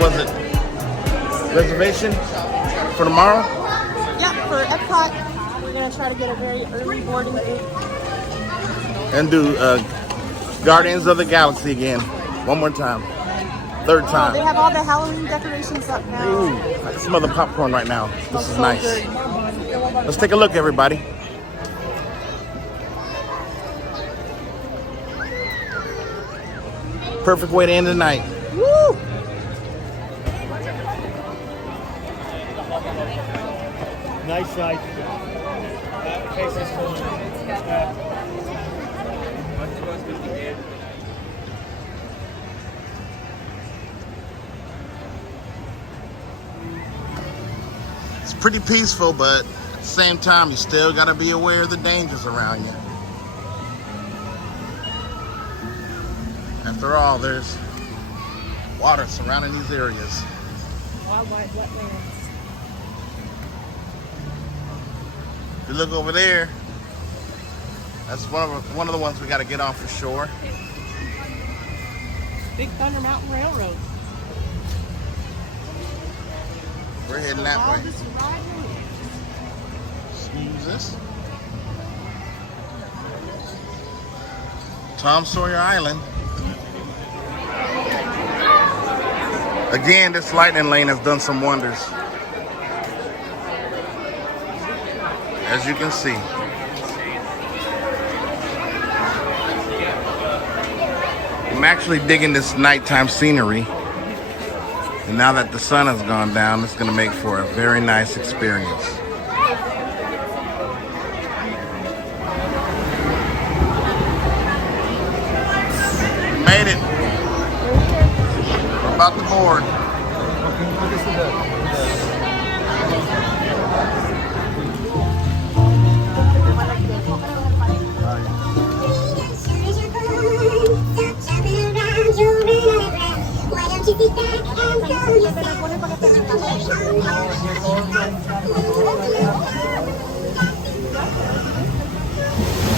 was it? Reservation for tomorrow? Yeah, for Epcot, we're gonna try to get a very early boarding group. And do Guardians of the Galaxy again. One more time. Third time. They have all the Halloween decorations up now. Ooh, I can smell the popcorn right now. This is so nice. Good. Let's take a look, everybody. Perfect way to end the night. Woo! Nice sight. It's pretty peaceful, but at the same time, you still got to be aware of the dangers around you. After all, there's water surrounding these areas. Wildlife wetlands. If you look over there, that's one of the ones we got to get on for sure. Big Thunder Mountain Railroad. We're heading that way. Wildest ride there is. Excuse us. Tom Sawyer Island. Again, this lightning lane has done some wonders. As you can see. I'm actually digging this nighttime scenery. And now that the sun has gone down, it's going to make for a very nice experience. We made it. We're about to board.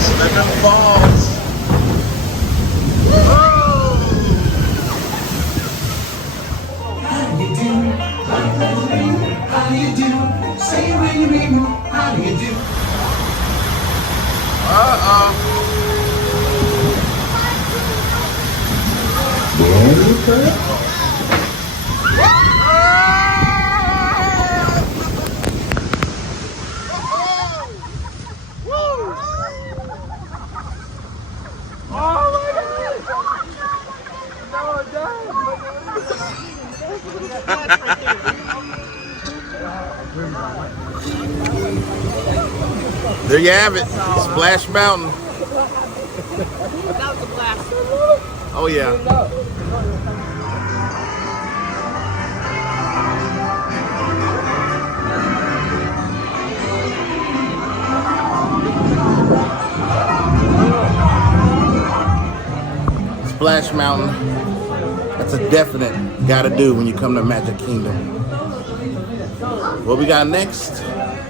Slipping Falls. How do you do? Say it when you make me. How do you do? There you have it, Splash Mountain. That was a blast. Oh yeah. Splash Mountain. That's a definite gotta do when you come to Magic Kingdom. What we got next?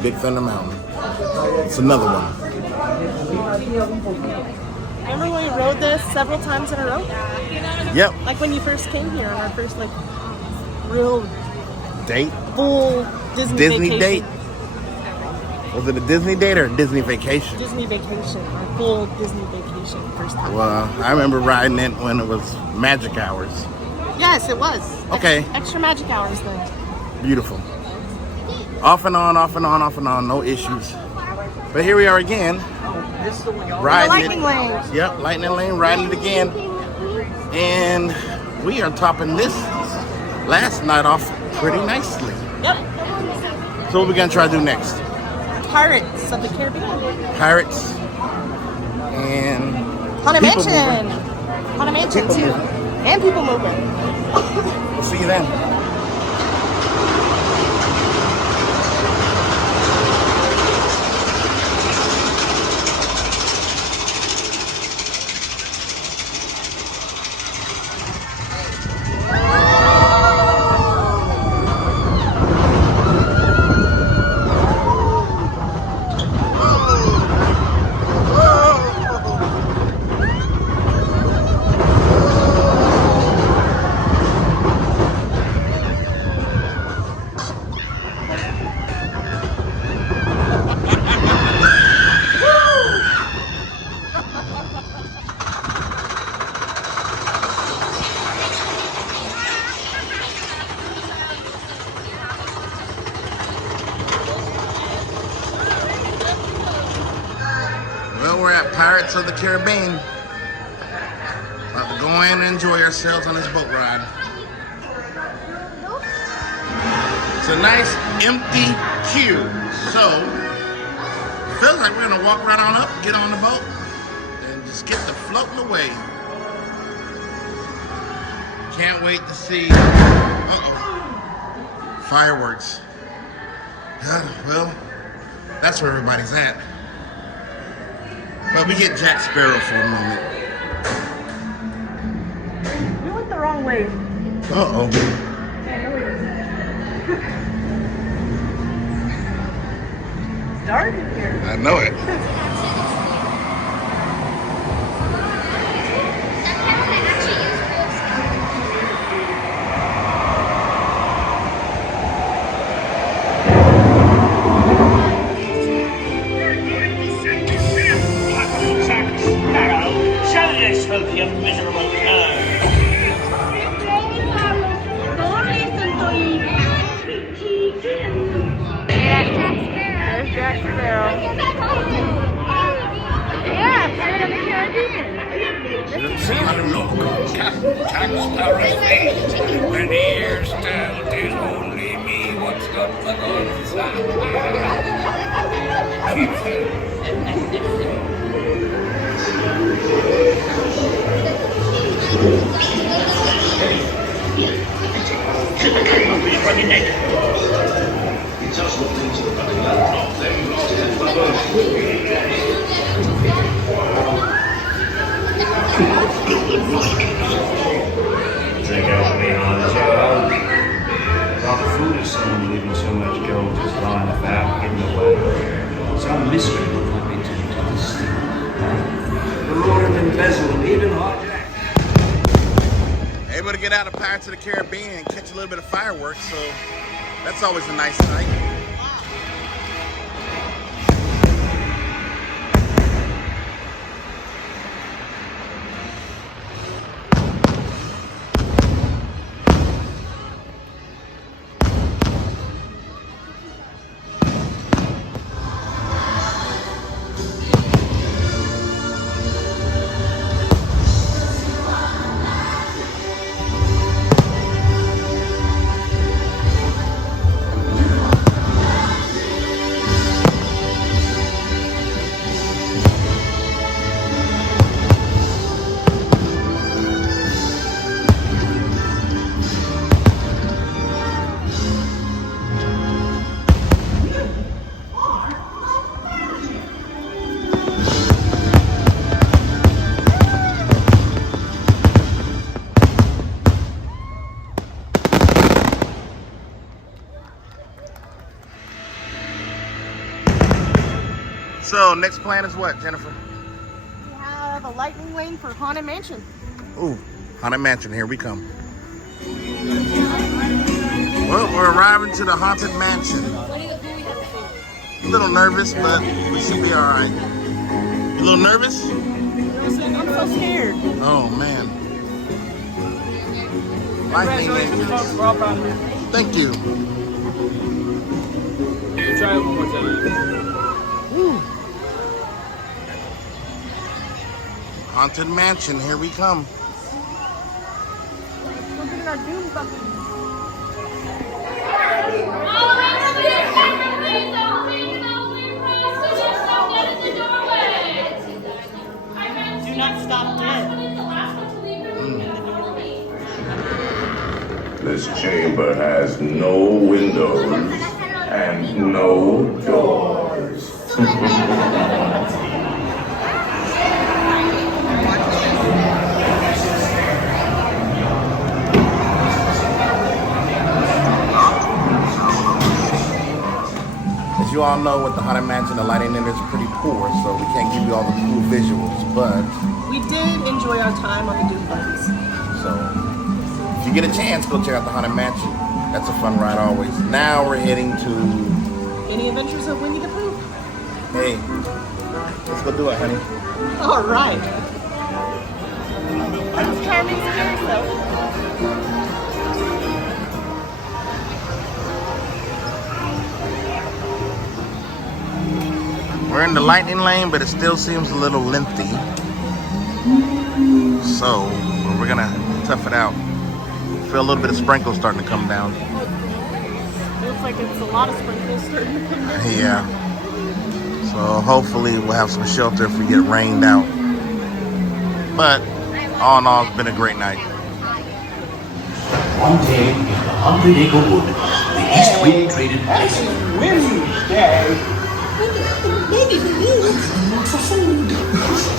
Big Thunder Mountain. It's another one. Remember when we rode this several times in a row? Yep. Like when you first came here on our first like real Date? full Disney vacation. Date? Was it a Disney date or a Disney vacation? Disney vacation, our full Disney vacation first time. Well, I remember riding it when it was magic hours. Yes, it was. Okay. Extra magic hours then. Beautiful. Off and on, off and on, off and on, no issues. But here we are again. Riding lightning it. lane. Yep, lightning lane, riding it again. And we are topping this last night off pretty nicely. Yep. So what are we gonna try to do next? Pirates of the Caribbean. Pirates and Haunted People Mansion. Haunted Mansion People too. Mover. And People Mover. We'll see you then. Pirates of the Caribbean. About to go in and enjoy ourselves on this boat ride. It's a nice empty queue. So, feels like we're gonna walk right on up, get on the boat, and just get to floating away. Can't wait to see, fireworks. Well, that's where everybody's at. But we get Jack Sparrow for a moment. You went the wrong way. Uh-oh. It's dark in here. I know it. When the ears tell, 'tis only me what's got the good side. Drink out of me on the job. All the food is someone leaving so much gold just lying about, getting away. Some mystery will put me to this thing. The Lord of embezzled, even hijacked. Able to get out of Pirates of the Caribbean and catch a little bit of fireworks, so that's always a nice sight. So, next plan is what, Jennifer? We have a lightning lane for Haunted Mansion. Ooh, Haunted Mansion, here we come. Well, we're arriving to the Haunted Mansion. A little nervous, but we should be all right. You a little nervous? I'm so scared. Oh, man. Lightning entrance. Thank you. Try it one more time. Haunted Mansion, here we come. We're getting our doom bucket. Do not stop dead. This chamber has no windows and no doors. As you all know, with the Haunted Mansion, the lighting in there is pretty poor, so we can't give you all the cool visuals, but We did enjoy our time on the doom buckets. so if you get a chance, go check out the Haunted Mansion. That's a fun ride always. Now we're heading to, Any Adventures of Winnie the Pooh? hey, let's go do it, honey. All right. That's charming scary stuff. We're in the lightning lane, but it still seems a little lengthy. So we're gonna tough it out. Feel a little bit of sprinkles starting to come down. Looks like it's a lot of sprinkles starting to come down. Yeah. So hopefully we'll have some shelter if we get rained out. But all in all, it's been a great night. One day in the 100-acre wood, the east wind traded places.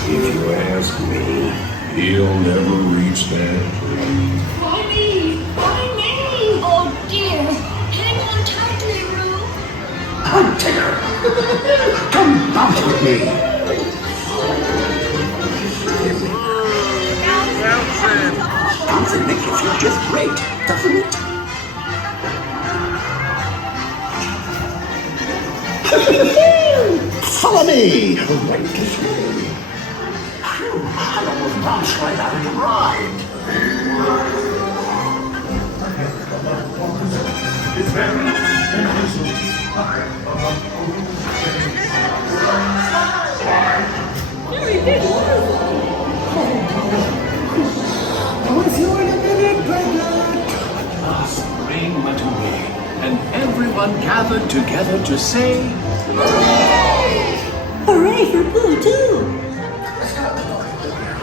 If you ask me, he'll never reach that. Why me? Why me? Oh dear. Hang on tightly, Roo. Hunter! Come bounce with me! Bouncing makes you feel just great, doesn't it? Follow me! Right this way. Phew, I almost bounced right out of the ride. Spring went away, and everyone gathered together to say, Hooray for Pt.2!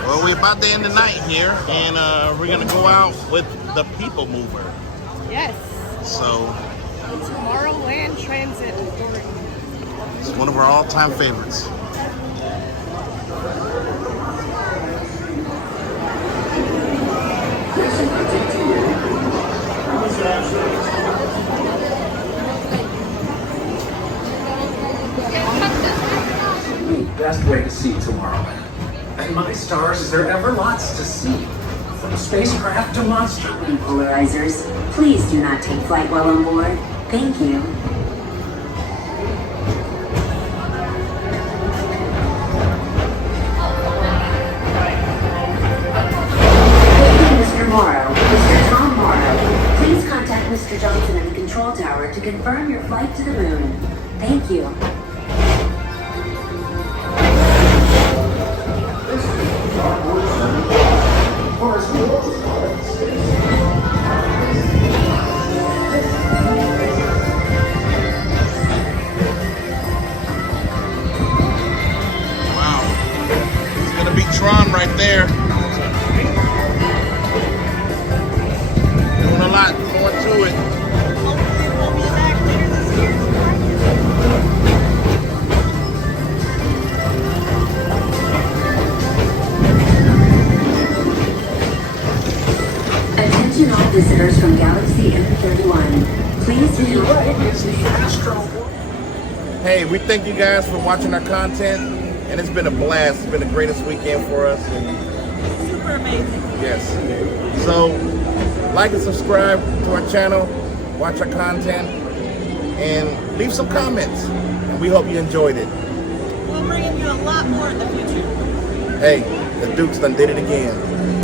Well, we're about to end the night here, and we're gonna go out with the People Mover. Yes. So Tomorrowland Transit Authority. it's one of our all-time favorites. the best way to see Tomorrowland. And my stars, is there ever lots to see? From spacecraft to monster. Polarizers, please do not take flight while on board. Thank you. Mr. Morrow, Mr. Tom Morrow, please contact Mr. Johnson in the control tower to confirm your flight to the moon. Thank you. Wow. It's gonna be Tron right there. Doing a lot more to it. Hopefully we'll be back later this year. Attention all visitors from Galaxy M31. Please do Hey, we thank you guys for watching our content, and it's been a blast. It's been the greatest weekend for us, and Super amazing. yes. So, like and subscribe to our channel, watch our content, and leave some comments. And we hope you enjoyed it. We'll bring you a lot more in the future. Hey, the Dukes done did it again.